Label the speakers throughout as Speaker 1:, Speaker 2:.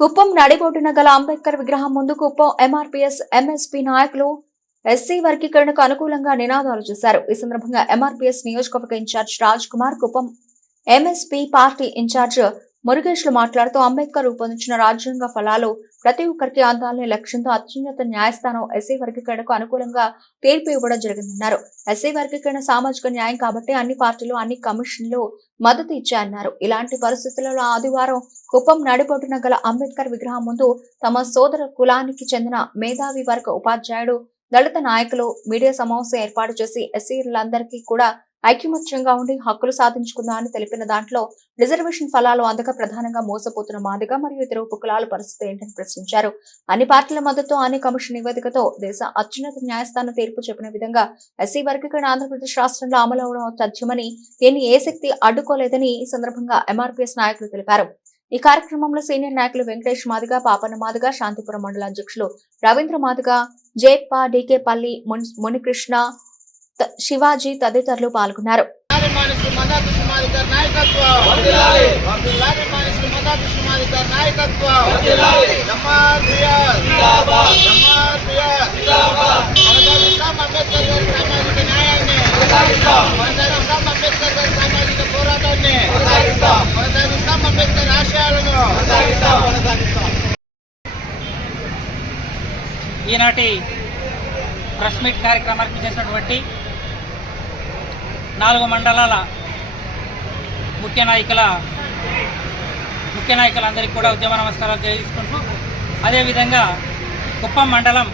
Speaker 1: కుప్పం నడిబొడ్డున గల అంబేద్కర్ విగ్రహం ముందు కుప్పం ఎంఆర్పీఎస్ ఎంఎస్పీ నాయకులు ఎస్సీ వర్గీకరణకు అనుకూలంగా నినాదాలు చేశారు. ఈ సందర్భంగా ఎంఆర్పీఎస్ నియోజకవర్గ incharge Raj Kumar Kuppam MSP party incharge మురుగేష్లు మాట్లాడుతూ అంబేద్కర్ రూపొందించిన రాజ్యాంగ ఫలాలు ప్రతి ఒక్కరికి అందాలనే లక్ష్యంతో అత్యున్నత న్యాయస్థానం ఎస్సీ వర్గీకరణకు అనుకూలంగా తీర్పు ఇవ్వడం జరిగిందన్నారు. ఎస్సీ వర్గీకరణ సామాజిక న్యాయం కాబట్టి అన్ని పార్టీలు అన్ని కమిషన్లు మద్దతు ఇచ్చాయన్నారు. ఇలాంటి పరిస్థితులలో ఆదివారం కుప్పం నడిపొట్టున గల అంబేద్కర్ విగ్రహం ముందు తమ సోదర కులానికి చెందిన మేధావి వర్గ ఉపాధ్యాయుడు దళిత నాయకులు మీడియా సమావేశం ఏర్పాటు చేసి ఎస్సీలందరికీ కూడా ఐక్యమత్యంగా ఉండి హక్కులు సాధించుకుందా అని తెలిపిన దాంట్లో రిజర్వేషన్ ఫలాలు అందక ప్రధానంగా మోసపోతున్న మాదిగ మరియు ఇతర ఉపకులాల పరిస్థితి ఏంటని ప్రశ్నించారు. అన్ని పార్టీల మద్దతు అన్ని కమిషన్ నివేదికతో దేశ అత్యున్నత న్యాయస్థానం తీర్పు చెప్పిన విధంగా ఎస్సీ వర్గీకరణ ఆంధ్రప్రదేశ్ రాష్ట్రంలో అమలు అవడం తథ్యమని దీన్ని ఏ శక్తి అడ్డుకోలేదని ఈ సందర్భంగా ఎంఆర్పీఎస్ నాయకులు తెలిపారు. ఈ కార్యక్రమంలో సీనియర్ నాయకులు వెంకటేష్ మాదిగ పాపన్న మాదిగ శాంతిపురం మండల అధ్యక్షులు రవీంద్ర మాదిగ జయప్ప డీకే పల్లి మున్- మునికృష్ణ శివాజీ తదితరులు పాల్గొన్నారు.
Speaker 2: ఈనాటి ప్రెస్ మీట్ కార్యక్రమానికి చేసినటువంటి నాలుగు మండలాల ముఖ్య నాయకుల ముఖ్య నాయకులందరికీ కూడా ఉద్యమ నమస్కారాలు తెలియజేసుకుంటూ అదేవిధంగా కుప్పం మండలం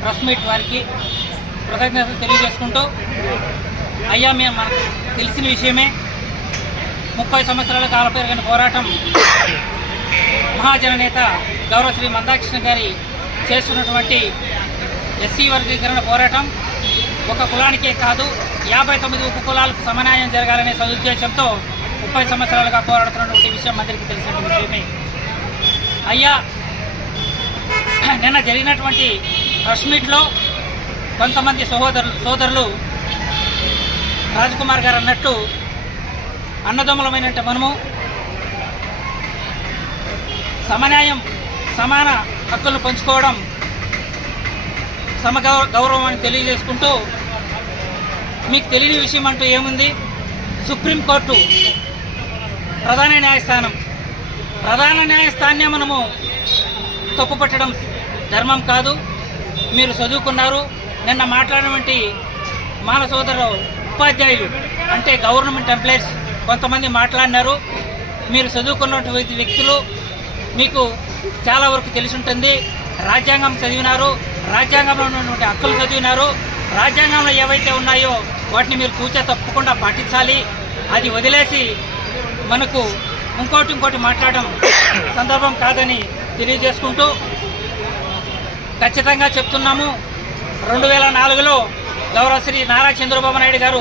Speaker 2: ప్రెస్ మీట్ వారికి కృతజ్ఞతలు తెలియజేసుకుంటూ అయ్యా మేము మనకు తెలిసిన విషయమే ముప్పై సంవత్సరాల కాల పెరిగిన పోరాటం మహాజన నేత గౌరవ శ్రీ మందాకృష్ణ గారి చేస్తున్నటువంటి ఎస్సీ వర్గీకరణ పోరాటం ఒక కులానికే కాదు యాభై తొమ్మిది ఉప కులాలకు సమన్యాయం జరగాలనే సదుద్దేశంతో ముప్పై సంవత్సరాలుగా పోరాడుతున్నటువంటి విషయం మందిరికి తెలిసిన విషయమే. అయ్యా నిన్న జరిగినటువంటి ప్రెస్ మీట్లో కొంతమంది సహోదరులు సోదరులు రాజకుమార్ గారు అన్నట్టు అన్నదమ్ములమైనటువంటి మనము సమన్యాయం సమాన హక్కులు పంచుకోవడం సమగౌ గౌరవం అని తెలియజేసుకుంటూ మీకు తెలియని విషయం అంటూ ఏముంది? సుప్రీంకోర్టు ప్రధాన న్యాయస్థానం. ప్రధాన న్యాయస్థాన్నే మనము తప్పుపట్టడం ధర్మం కాదు. మీరు చదువుకున్నారు. నిన్న మాట్లాడినటువంటి మాల సోదరు ఉపాధ్యాయులు అంటే గవర్నమెంట్ ఎంప్లాయీస్ కొంతమంది మాట్లాడినారు. మీరు చదువుకున్నటువంటి వ్యక్తులు మీకు చాలా వరకు తెలిసి ఉంటుంది. రాజ్యాంగం చదివినారు. రాజ్యాంగంలో ఉన్నటువంటి హక్కులు చదివినారు. రాజ్యాంగంలో ఏవైతే ఉన్నాయో వాటిని మీరు కూర్చో తప్పకుండా పాటించాలి. అది వదిలేసి మనకు ఇంకోటి ఇంకోటి మాట్లాడడం సందర్భం కాదని తెలియజేసుకుంటూ ఖచ్చితంగా చెప్తున్నాము. రెండు వేల నాలుగులో గౌరవ శ్రీ నారా చంద్రబాబు నాయుడు గారు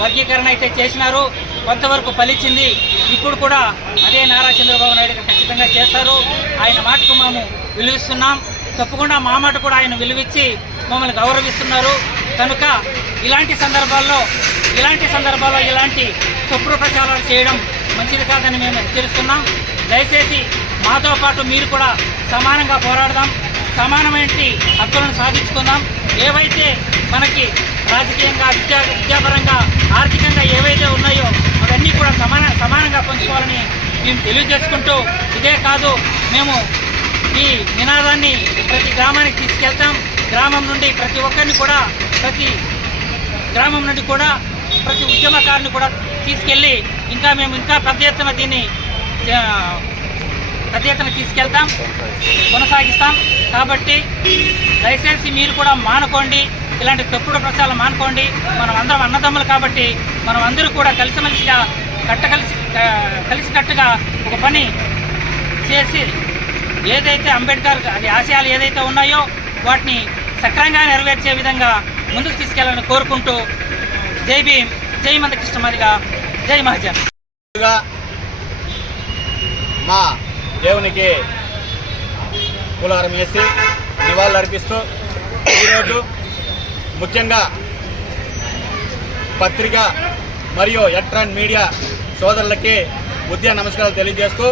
Speaker 2: వర్గీకరణ అయితే చేసినారు. కొంతవరకు ఫలించింది. ఇప్పుడు కూడా అదే నారా చంద్రబాబు నాయుడు గారు ఖచ్చితంగా చేస్తారు. ఆయన మాటకు మేము విలువిస్తున్నాం. తప్పకుండా మా మాట కూడా ఆయన విలువిచ్చి మమ్మల్ని గౌరవిస్తున్నారు. కనుక ఇలాంటి సందర్భాల్లో ఇలాంటి సందర్భాల్లో ఇలాంటి తప్పుడు ప్రచారాలు చేయడం మంచిది కాదని మేము హెచ్చరిస్తున్నాం. దయచేసి మాతో పాటు మీరు కూడా సమానంగా పోరాడదాం. సమానమైన హక్కులను సాధించుకుందాం. ఏవైతే మనకి రాజకీయంగా విద్యా విద్యాపరంగా ఆర్థికంగా ఏవైతే ఉన్నాయో అవన్నీ కూడా సమాన సమానంగా పంచుకోవాలని మేము తెలియజేసుకుంటూ ఇదే కాదు మేము ఈ నినాదాన్ని ప్రతి గ్రామానికి తీసుకెళ్తాం. గ్రామం నుండి ప్రతి ఒక్కరిని కూడా ప్రతి గ్రామం నుండి కూడా ప్రతి ఉద్యమకారుని కూడా తీసుకెళ్ళి ఇంకా మేము ఇంకా పెద్ద ఎత్తున దీన్ని పెద్ద ఎత్తున తీసుకెళ్తాం కొనసాగిస్తాం. కాబట్టి దయచేసి మీరు కూడా మానుకోండి ఇలాంటి తప్పుడు ప్రచారాలు మానుకోండి. మనం అందరం అన్నదమ్ములు కాబట్టి మనం అందరూ కూడా కలిసిమెలిసిగా కట్టకలిసి కలిసికట్టుగా ఒక పని చేసి ఏదైతే అంబేద్కర్ అది ఆశయాలు ఏదైతే ఉన్నాయో వాటిని సక్రంగా నెరవేర్చే విధంగా ముందుకు తీసుకెళ్ళాలని కోరుకుంటూ జై భీమ్ జై మంద మాదిగా జై మహాజన్.
Speaker 3: మా దేవునికి కులారం వేసి నివాళులు అర్పిస్తూ ఈరోజు ముఖ్యంగా పత్రిక మరియు ఎలక్ట్రానిక్ మీడియా సోదరులకి ఉద్య నమస్కారాలు తెలియజేస్తూ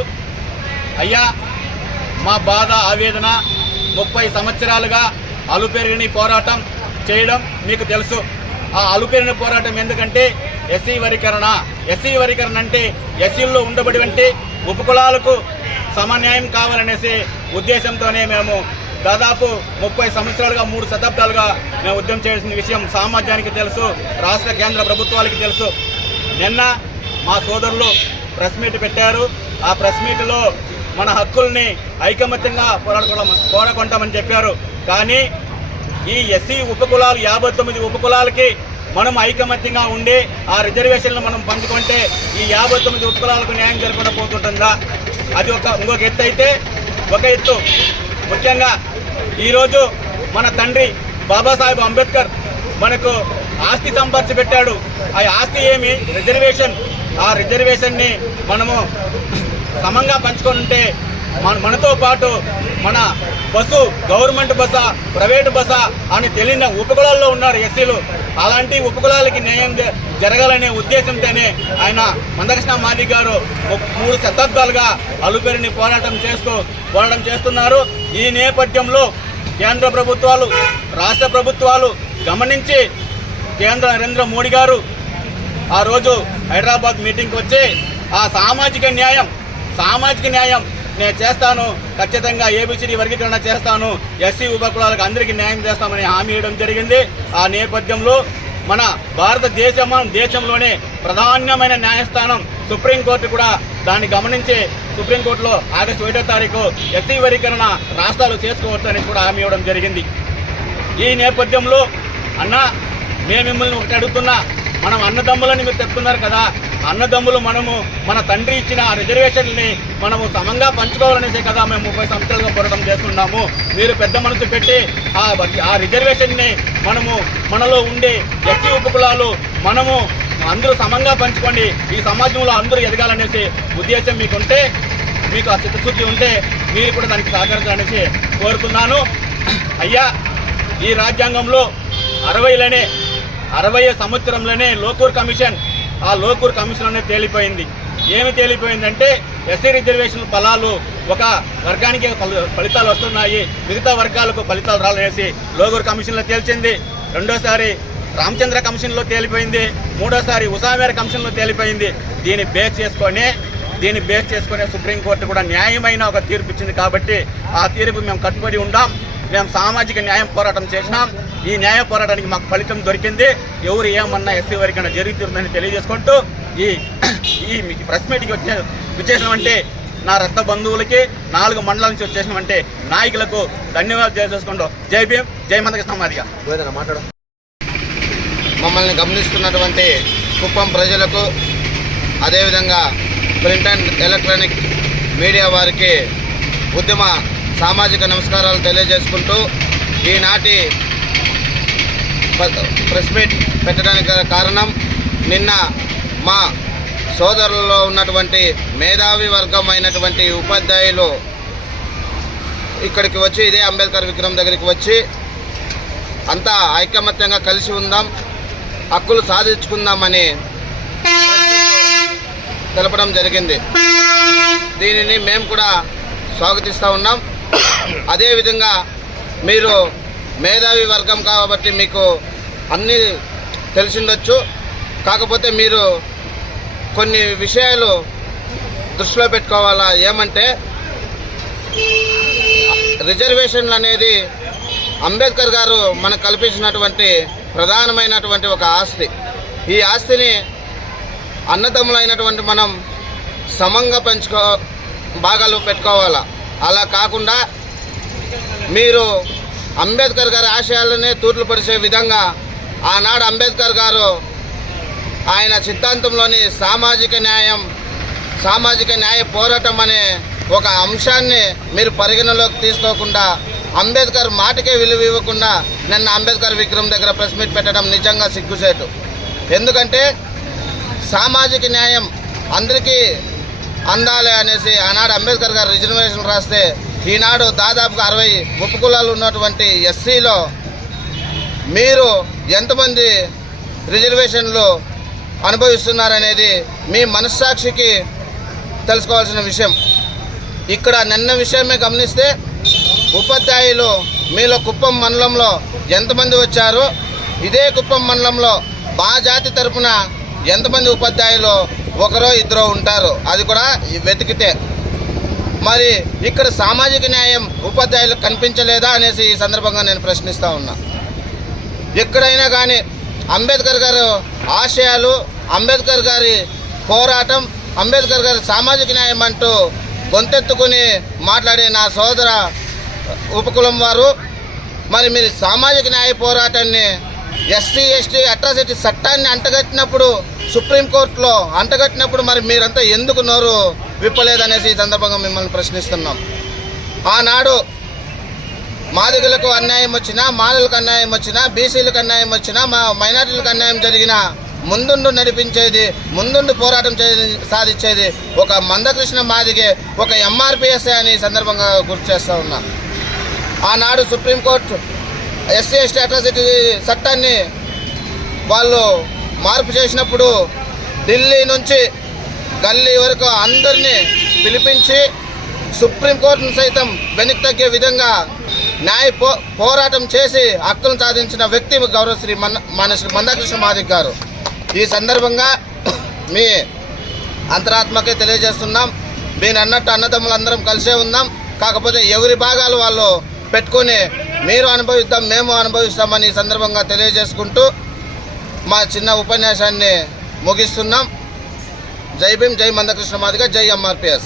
Speaker 3: అయ్యా మా బాధ ఆవేదన ముప్పై సంవత్సరాలుగా అలుపెరిగిన పోరాటం చేయడం మీకు తెలుసు. ఆ అలుపెరిగిన పోరాటం ఎందుకంటే ఎస్సీ వరీకరణ. ఎస్సీ వరీకరణ అంటే ఎస్సీల్లో ఉండబడివంటి ఉపకులాలకు సమన్యాయం కావాలనేసి ఉద్దేశంతోనే మేము దాదాపు ముప్పై సంవత్సరాలుగా మూడు శతాబ్దాలుగా మేము ఉద్యమం చేసిన విషయం సామాజ్యానికి తెలుసు రాష్ట్ర కేంద్ర ప్రభుత్వాలకి తెలుసు. నిన్న మా సోదరులు ప్రెస్ మీట్ పెట్టారు. ఆ ప్రెస్ మీట్లో మన హక్కుల్ని ఐకమత్యంగా పోరాడుకోవడం పోరాడుకుంటామని చెప్పారు. కానీ ఈ ఎస్సీ ఉపకులాలు యాభై తొమ్మిది ఉపకులాలకి మనం ఐకమత్యంగా ఉండి ఆ రిజర్వేషన్లు మనం పంచుకుంటే ఈ యాభై తొమ్మిది ఉపకులాలకు న్యాయం జరగకుండా పోతుంటుందా? అది ఒక ఇంకొక ఎత్తు అయితే ఒక ఎత్తు. ముఖ్యంగా ఈరోజు మన తండ్రి బాబాసాహెబ్ అంబేద్కర్ మనకు ఆస్తి సంపర్చి పెట్టాడు ఆ ఆస్తి ఏమి? రిజర్వేషన్. ఆ రిజర్వేషన్ని మనము సమంగా పంచుకొని ఉంటే మన మనతో పాటు మన బస్సు గవర్నమెంట్ బస్సా ప్రైవేట్ బస అని తెలియని ఉపకులాల్లో ఉన్నారు ఎస్సీలు. అలాంటి ఉపకులాలకి న్యాయం జరగాలనే ఉద్దేశంతోనే ఆయన మందకృష్ణ మాది గారు మూడు శతాబ్దాలుగా అలుపెరిని పోరాటం చేస్తూ పోరాటం చేస్తున్నారు. ఈ నేపథ్యంలో కేంద్ర ప్రభుత్వాలు రాష్ట్ర ప్రభుత్వాలు గమనించి కేంద్ర నరేంద్ర మోడీ గారు ఆ రోజు హైదరాబాద్ మీటింగ్కి వచ్చి ఆ సామాజిక న్యాయం సామాజిక న్యాయం నేను చేస్తాను ఖచ్చితంగా ఏబిసిడి వర్గీకరణ చేస్తాను. ఎస్సీ ఉపకులాలకు అందరికీ న్యాయం చేస్తామని హామీ ఇవ్వడం జరిగింది. ఆ నేపథ్యంలో మన భారతదేశం దేశంలోనే ప్రధానమైన న్యాయస్థానం సుప్రీంకోర్టు కూడా దాన్ని గమనించి సుప్రీంకోర్టులో ఆగస్టు ఒకటో తారీఖు ఎస్సీ వర్గీకరణ రాష్ట్రాలు చేసుకోవచ్చని కూడా హామీ ఇవ్వడం జరిగింది. ఈ నేపథ్యంలో అన్న మేము మిమ్మల్ని ఒకటి అడుగుతున్నా మనం అన్నదమ్ములని మీరు చెప్తున్నారు కదా. అన్నదమ్ములు మనము మన తండ్రి ఇచ్చిన ఆ రిజర్వేషన్ని మనము సమంగా పంచుకోవాలనేసే కదా మేము ముప్పై సంవత్సరాలుగా పోరాటం చేస్తున్నాము. మీరు పెద్ద మనసు పెట్టి ఆ ఆ రిజర్వేషన్ని మనము మనలో ఉండే ఎస్సీ ఉపకులాలు మనము అందరూ సమంగా పంచుకోండి. ఈ సమాజంలో అందరూ ఎదగాలనేసి ఉద్దేశం మీకుంటే మీకు ఆ చిత్తశుద్ధి ఉంటే మీరు కూడా దానికి సహకరించాలనేసి కోరుతున్నాను. అయ్యా ఈ రాజ్యాంగంలో అరవైలోనే అరవై సంవత్సరంలోనే లోకూర్ కమిషన్ ఆ లోకూర్ కమిషన్ అనేది తేలిపోయింది. ఏమి తేలిపోయిందంటే ఎస్సీ రిజర్వేషన్ ఫలాలు ఒక వర్గానికి ఫలితాలు వస్తున్నాయి. మిగతా వర్గాలకు ఫలితాలు రాలనేసి లోకూర్ కమిషన్లో తేల్చింది. రెండోసారి రామచంద్ర కమిషన్లో తేలిపోయింది. మూడోసారి ఉసామేర కమిషన్లో తేలిపోయింది. దీన్ని బేస్ చేసుకొని దీన్ని బేస్ చేసుకునే సుప్రీంకోర్టు కూడా న్యాయమైన ఒక తీర్పు ఇచ్చింది కాబట్టి ఆ తీర్పు మేము కట్టుబడి ఉండాం. మేము సామాజిక న్యాయం పోరాటం చేసినాం. ఈ న్యాయ పోరాటానికి మాకు ఫలితం దొరికింది. ఎవరు ఏమన్నా ఎస్సీ వరకైనా జరుగుతుందని తెలియజేసుకుంటూ ఈ ఈ మీకు ప్రెస్ మీట్కి వచ్చే విచ్చేసినామంటే నా రక్త బంధువులకి నాలుగు మండలాల నుంచి వచ్చేసినామంటే నాయకులకు ధన్యవాదాలు తెలియజేసుకుంటూ జై భీమ్ జై మందకృష్ణ మాదిగా.
Speaker 4: మమ్మల్ని గమనిస్తున్నటువంటి కుప్పం ప్రజలకు అదేవిధంగా ప్రింట్ అండ్ ఎలక్ట్రానిక్ మీడియా వారికి ఉద్యమ సామాజిక నమస్కారాలు తెలియజేసుకుంటూ ఈనాటి ప్రెస్ మీట్ పెట్టడానికి కారణం నిన్న మా సోదరులలో ఉన్నటువంటి మేధావి వర్గం అయినటువంటి ఉపాధ్యాయులు ఇక్కడికి వచ్చి ఇదే అంబేద్కర్ విగ్రహం దగ్గరికి వచ్చి అంతా ఐకమత్యంగా కలిసి ఉందాం హక్కులు సాధించుకుందామని తెలపడం జరిగింది. దీనిని మేము కూడా స్వాగతిస్తూ ఉన్నాం. అదేవిధంగా మీరు మేధావి వర్గం కాబట్టి మీకు అన్నీ తెలిసిండొచ్చు. కాకపోతే మీరు కొన్ని విషయాలు దృష్టిలో పెట్టుకోవాలా? ఏమంటే రిజర్వేషన్లు అనేది అంబేద్కర్ గారు మనకు కల్పించినటువంటి ప్రధానమైనటువంటి ఒక ఆస్తి. ఈ ఆస్తిని అన్నదమ్ములైనటువంటి మనం సమంగా పెంచుకో భాగాలు పెట్టుకోవాలా? అలా కాకుండా మీరు అంబేద్కర్ గారి ఆశయాలనే తూట్లు పరిచే విధంగా ఆనాడు అంబేద్కర్ గారు ఆయన సిద్ధాంతంలోని సామాజిక న్యాయం సామాజిక న్యాయ పోరాటం అనే ఒక అంశాన్ని మీరు పరిగణలోకి తీసుకోకుండా అంబేద్కర్ మాటకే విలువ ఇవ్వకుండా నిన్న అంబేద్కర్ విక్రమ్ దగ్గర ప్రెస్ మీట్ పెట్టడం నిజంగా సిగ్గుసేటు ఎందుకంటే సామాజిక న్యాయం అందరికీ అందాలి అనేసి ఆనాడు అంబేద్కర్ గారు రిజర్వేషన్ రాస్తే ఈనాడు దాదాపుగా అరవై ఉపకులాలు ఉన్నటువంటి ఎస్సీలో మీరు ఎంతమంది రిజర్వేషన్లు అనుభవిస్తున్నారనేది మీ మనస్సాక్షికి తెలుసుకోవాల్సిన విషయం. ఇక్కడ నిన్న విషయమే గమనిస్తే ఉపాధ్యాయులు మీలో కుప్పం మండలంలో ఎంతమంది వచ్చారు? ఇదే కుప్పం మండలంలో మా జాతి తరపున ఎంతమంది ఉపాధ్యాయులు ఒకరో ఇద్దరో ఉంటారు? అది కూడా వెతికితే. మరి ఇక్కడ సామాజిక న్యాయం ఉపాధ్యాయులకు కనిపించలేదా అనేసి ఈ సందర్భంగా నేను ప్రశ్నిస్తూ ఉన్నా. ఎక్కడైనా కానీ అంబేద్కర్ గారు ఆశయాలు అంబేద్కర్ గారి పోరాటం అంబేద్కర్ గారి సామాజిక న్యాయం అంటూ గొంతెత్తుకుని మాట్లాడే నా సోదర ఉపకులం వారు మరి మీరు సామాజిక న్యాయ పోరాటాన్ని ఎస్సీ ఎస్టీ అట్రాసిటీ చట్టాన్ని అంటగట్టినప్పుడు సుప్రీంకోర్టులో అంటగట్టినప్పుడు మరి మీరంతా ఎందుకు నోరు విప్పలేదనేసి ఈ సందర్భంగా మిమ్మల్ని ప్రశ్నిస్తున్నాం. ఆనాడు మాదిగలకు అన్యాయం వచ్చినా మాలలకు అన్యాయం వచ్చినా బీసీలకు అన్యాయం వచ్చినా మా మైనార్టీలకు అన్యాయం జరిగినా ముందుండు నడిపించేది ముందుండు పోరాటం చే సాధించేది ఒక మందకృష్ణ మాదిగే ఒక ఎంఆర్పిఎస్ఏ అని సందర్భంగా గుర్తు చేస్తూ ఉన్నా. ఆనాడు సుప్రీంకోర్టు ఎస్సీ ఎస్టీ అట్రాసిటీ చట్టాన్ని వాళ్ళు మార్పు చేసినప్పుడు ఢిల్లీ నుంచి గల్లీ వరకు అందరినీ పిలిపించి సుప్రీంకోర్టును సైతం వెనక్కి తగ్గే విధంగా న్యాయ పో పోరాటం చేసి హక్కును సాధించిన వ్యక్తి గౌరవశ్రీ మన మన శ్రీ మందాకృష్ణ మాదిక్ గారు. ఈ సందర్భంగా మీ అంతరాత్మకే తెలియజేస్తున్నాం. మీరు అన్నట్టు అన్నదమ్ములందరం కలిసే ఉన్నాం. కాకపోతే ఎవరి భాగాలు వాళ్ళు పెట్టుకొని మీరు అనుభవిద్దాం మేము అనుభవిస్తామని ఈ సందర్భంగా తెలియజేసుకుంటూ మా చిన్న ఉపన్యాసాన్ని ముగిస్తున్నాం. జై భీమ్ జై మందకృష్ణ మాదిగ జై ఎంఆర్పిఎస్.